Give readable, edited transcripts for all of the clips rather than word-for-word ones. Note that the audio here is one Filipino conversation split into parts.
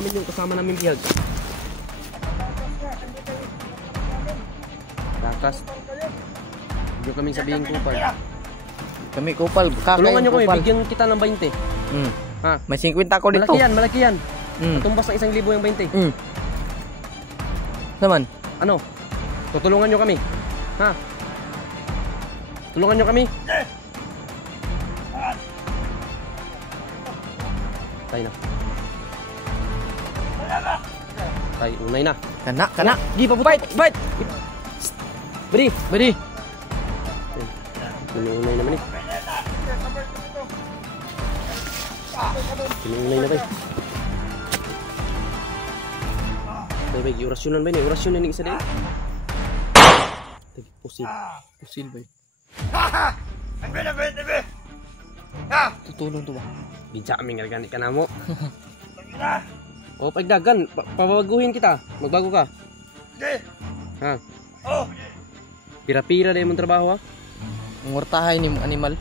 namin yung kasama namin bihag. Takas. Hindi kaming sabihin kupal. Kami kupal. Tulungan nyo kami, bigyan kita ng 20. Ha? May 50 ako dito. Malaki yan. Natumbas ng 1,000 yung 20. Naman? Ano? Tutulungan nyo kami. Ha? Tulungan nyo kami. Tay na. Tay, unay na. Kana. Di pa bite. Beri. Unay naman eh. Unay na ba eh. Bay, orasyonan ba ini? Orasyonan ning isa din. Pusil ba? Tutulong to ba? Binsa kami nga ganit ka na mo. O pagdagan, pabaguhin kita. Magbago ka. Ha? Pira-pira na yung trabaho ha? Ngurtahay ni mong animal.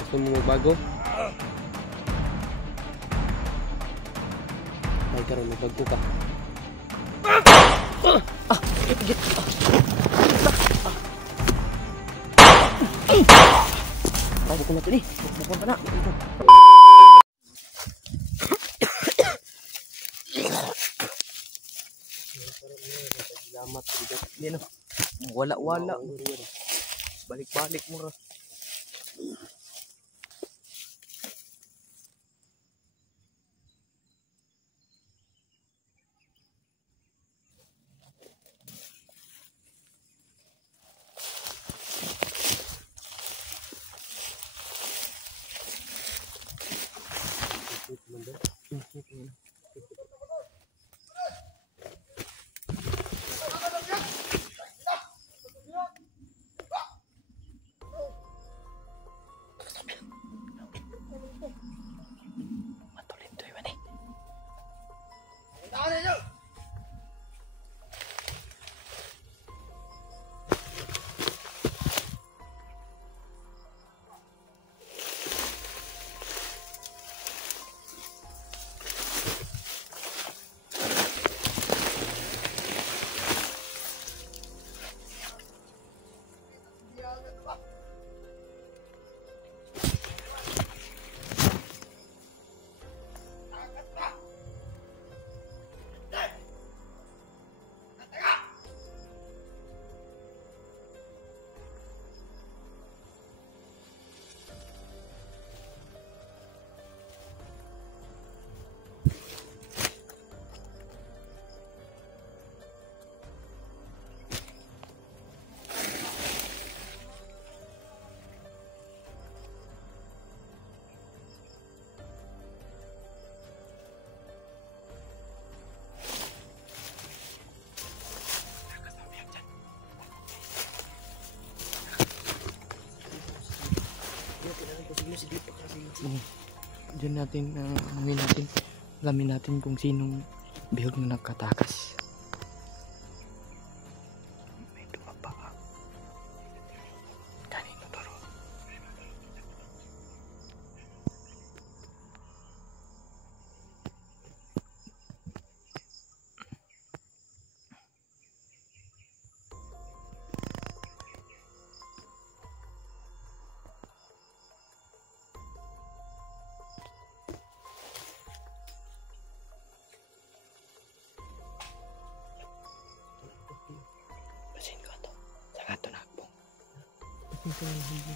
Gusto mo magbago? Ay karon magbago ka. Bukon na ito ni. Bukon pa na. Salamat. Wala. Balik-balik mo ra. Diyan natin, alamin natin kung sinong bihag na nagkatakas. May dumapa ka. Kanino to ro? Basin ko to. Saka to nakbong. Basin ko ng hindi.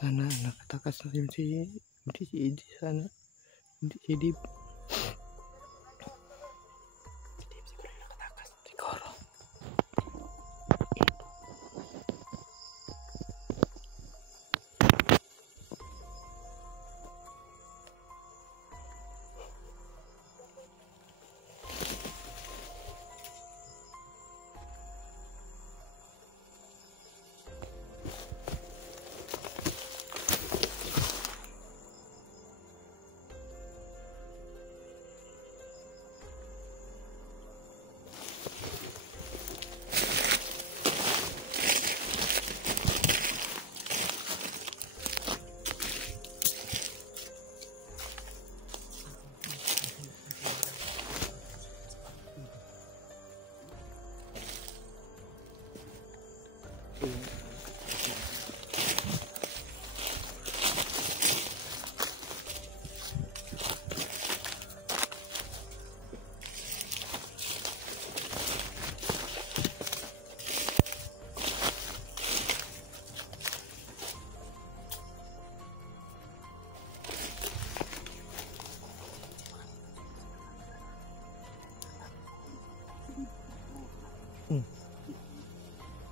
Sana nakatakas na rin hindi si EJ sana. Hindi si Dib. Si Dib siguro yung nakatakas. Siguro.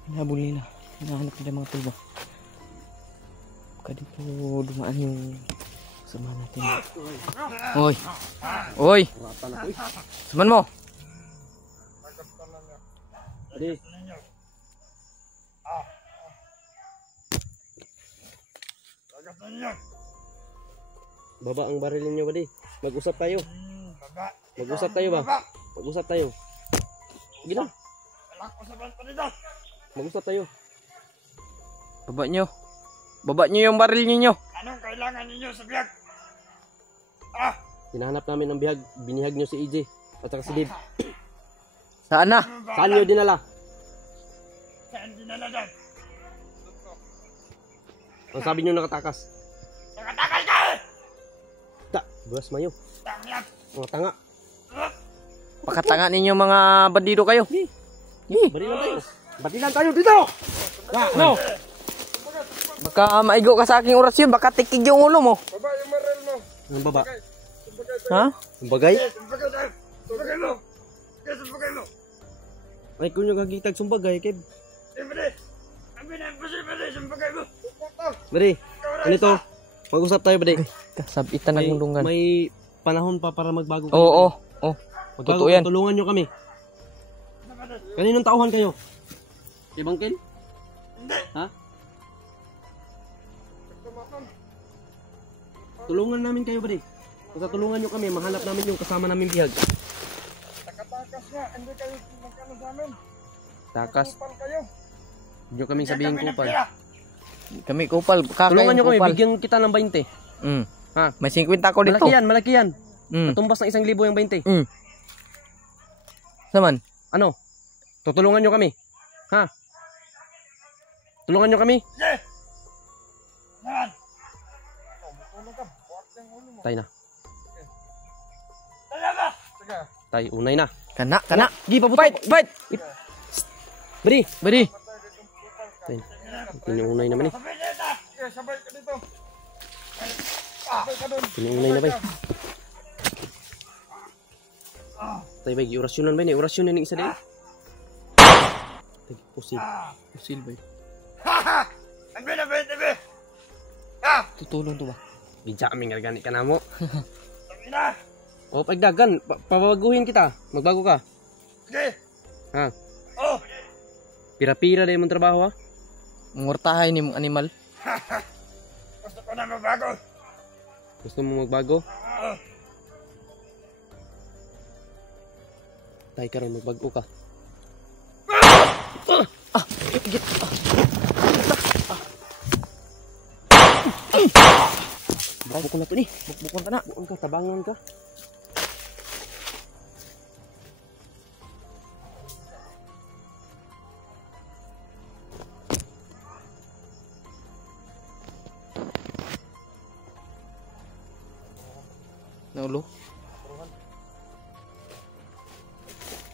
Hinahabol nila. Hinahanap nila mga tulba. Baka dito dumaan yung sama natin. Oy! Oy! Saman mo! Buddy. Baba ang barilin nyo, buddy. Mag-usap tayo. Mag-usap tayo ba? Mag-usap tayo. Sige na. Mag-usap tayo. Baba nyo. Baba nyo yung baril ninyo. Anong kailangan ninyo sa biyag? Hinahanap namin ng bihag. Binihag nyo si EJ. At saka si Dib. Saan na? Saan nyo dinala? Saan dinala dyan? Ang sabi nyo nakatakas. Nakatakas ka! Ta, buwas mayo. Tangyap! Mga tanga. Pakatanga ninyo mga bandido kayo. Barilan tayo. Barilan tayo dito! No! Baka maigo ka sa aking orasyon. Baka tikig yung ulo mo. Baba yung maril mo! Ang baba. Ha? Ang bagay? Sumbagay tayo! Sumbagay mo! Sumbagay mo! Ay, kung nyo kagitag sumbagay, Kev. Siyempre! Sabi na imposible! Sumbagay mo! Bari, ano ito? Mag-usap tayo, Bari. Kasabitan ng ulungan. May panahon pa para magbago kayo. Oo. Magbago, Totoo yan. tulungan nyo kami. Kaninong tauhan kayo? Si Bangkin? Hindi! Ha? Tulungan namin kayo, Bari. Kung tulungan nyo kami, mahanap namin yung kasama namin bihag. Nakatakas nga! Hindi kayo magkano sa amin! Takas. Kupal kayo! Huwag nyo kaming sabihin kupal. Kami kupal. Tulungan nyo kami, kupal. bigyan kita ng 20. Ha? May 50 ako dito. Malaki yan. Mm. Natumbas ng 1,000 yung 20. Saman? Ano? Tutulungan nyo kami. Ha? Tulungan nyo kami. Sige! Naman! Tulong ka! Buwak yung ulo mo! Tay na. Tala ba? Sige! Tay, unay na. Kana. Gi, pabuto. Fight! Bari. Bari! Tay. Ito yung unay naman eh. Sabay dito! Sige, sabay ka dito! Sabay ka doon! Ito yung unay na ba eh. Tay, bay, orasyonan ba yun eh? Orasyon na yung isa din. Tay, pusil. Pusil ba yun? Haha! Ang binabente! Tutulong to ba? Bidya aming organic ka na mo. Sabi na! O, pagdagan. Pabaguhin kita. Magbago ka. Sige! Ha? Oh! Pira-pira na yung trabaho ha? Ngortahay ni mong animal. Gusto ko na mabago! Gusto mo magbago? Oo! Tay ka rin, magbago ka. Bukbukon na to ni. Bukbukon ka na. Bukon ka, tabangan ka. Naulo.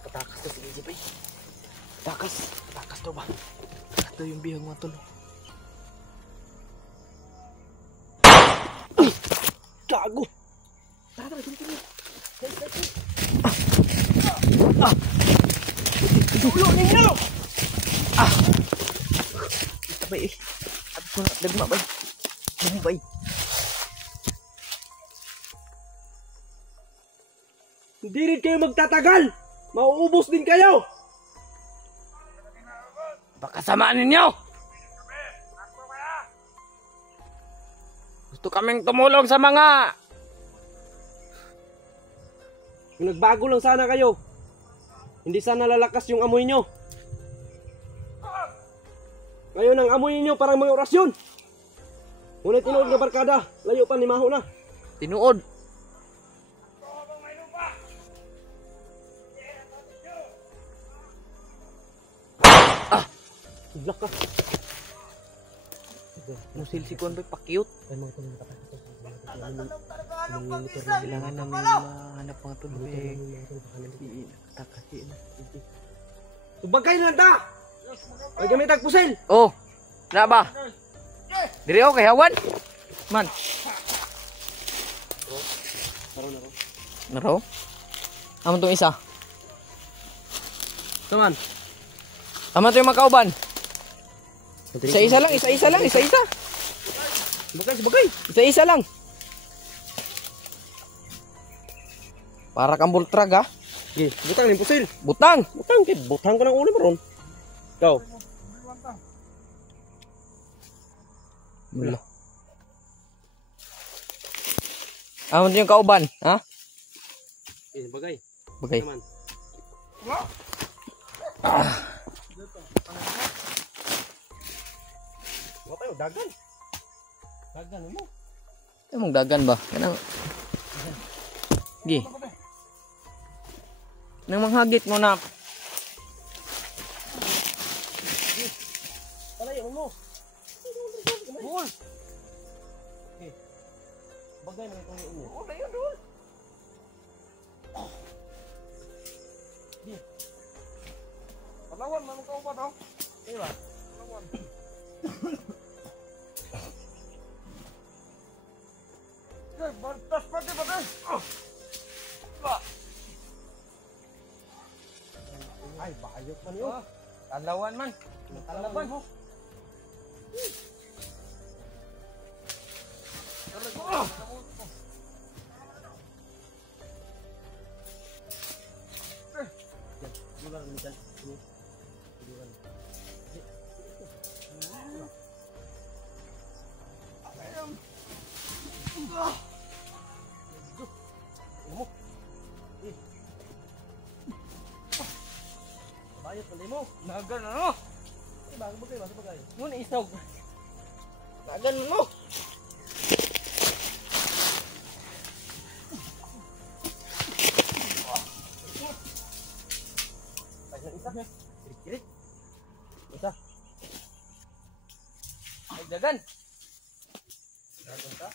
Patakas ka si EJ bay. Takas to ba? Ito yung bihag mga tulo. Ulo ninyo! Bay, at ko na dagma bay. Ano bay? Hindi rin kayo magtatagal! Mauubos din kayo! Baka samaan ninyo! Gusto kaming tumulong sa mga... Kung nagbago lang sana kayo, hindi sana lalakas yung amoy nyo. Ngayon ang amoy nyo parang mga orasyon. Ngunit tinuod nga barkada, layo pa ni Maho na. Tinuod. Iglak ka. Musilsikon bay pakyut. Ay mga tulong ka. Kailangan namin mahanap mga tubig. Takasi. Tubagay na ta! Ay gamit ang pusil! Oh, na ba? Diri ako kay Hawan. Man. Naro? Amo tong isa. Taman. Amo to yung makauban. Isa-isa lang, isa-isa lang, isa-isa. Sabagay. Isa-isa lang. Para kang bultrag ha. Sige, butang ng pusil. Butang. Butang ko ng ulo maron. Ikaw. Wala. Amo to yung kauban, ha? Bagay. Bagay. Taman. Wala tayo, dagan. Dagan mo. Emang dagan ba? Kanang Gi. Nang manghagit mo na. Palayo mo. Bul. Bagay na itong ulo. Oh, layo dul. Palawan man ko ba daw? Diba? Palawan. Bantas pati ba tayo? Ay, bayot man yun. Talawan man. Talaban mo. Bayot man mo. Nagan ano? Bagay. Muna isog. Nagan mo. Kirit. Isa. Ay dagan. Dagan ka.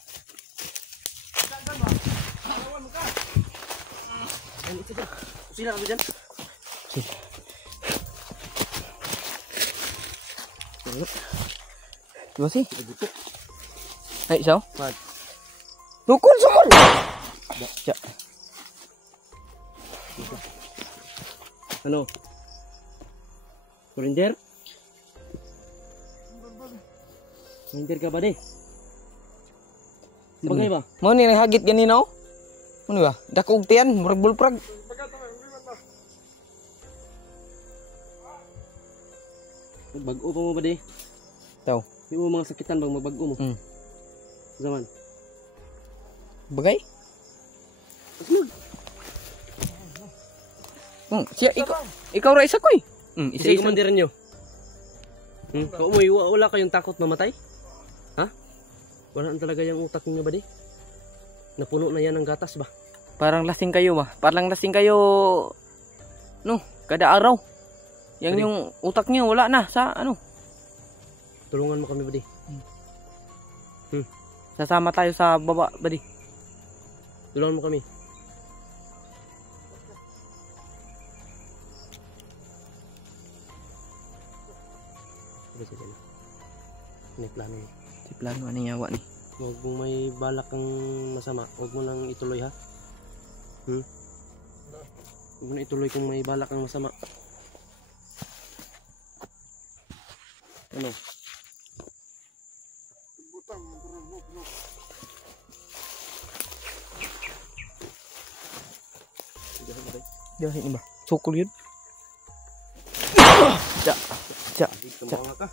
Dagan ba? Palawan mo ka. Ay, isa dyan. Usila kami dyan. Diba sih? Ay, isaw? Mad. Sukul! Ja. Ano? Kurinder? Kurinder ka ba di? Bagay ba? Mau ni hagit ganina oh. Ano ba? Dakog tiyan, murag bulprag. Bago pa mo ba di? Taw. Di mo mga sakitan bang magbago mo? Zaman. Bagay? Siya ikaw ra isa ko eh. Isa yung komandiran nyo. Kung mo wala kayong takot mamatay? Ha? Wala talaga yung utak niyo ba di? Napuno na yan ng gatas ba? Parang lasing kayo ba? Parang lasing kayo no, kada araw. Yang yung utak niyo wala na sa ano. Tulungan mo kami ba di? Sasama tayo sa baba ba di? Tulungan mo kami. Sige. Ano plano mo? Si plano ano yawa ni? Huwag mong may balak kang masama. Huwag mo nang ituloy ha. Huwag mo na ituloy kung may balak ang masama. Ano? Butang, bro. Diyan ini ba? Sukul yun. Hindi ka mga ka.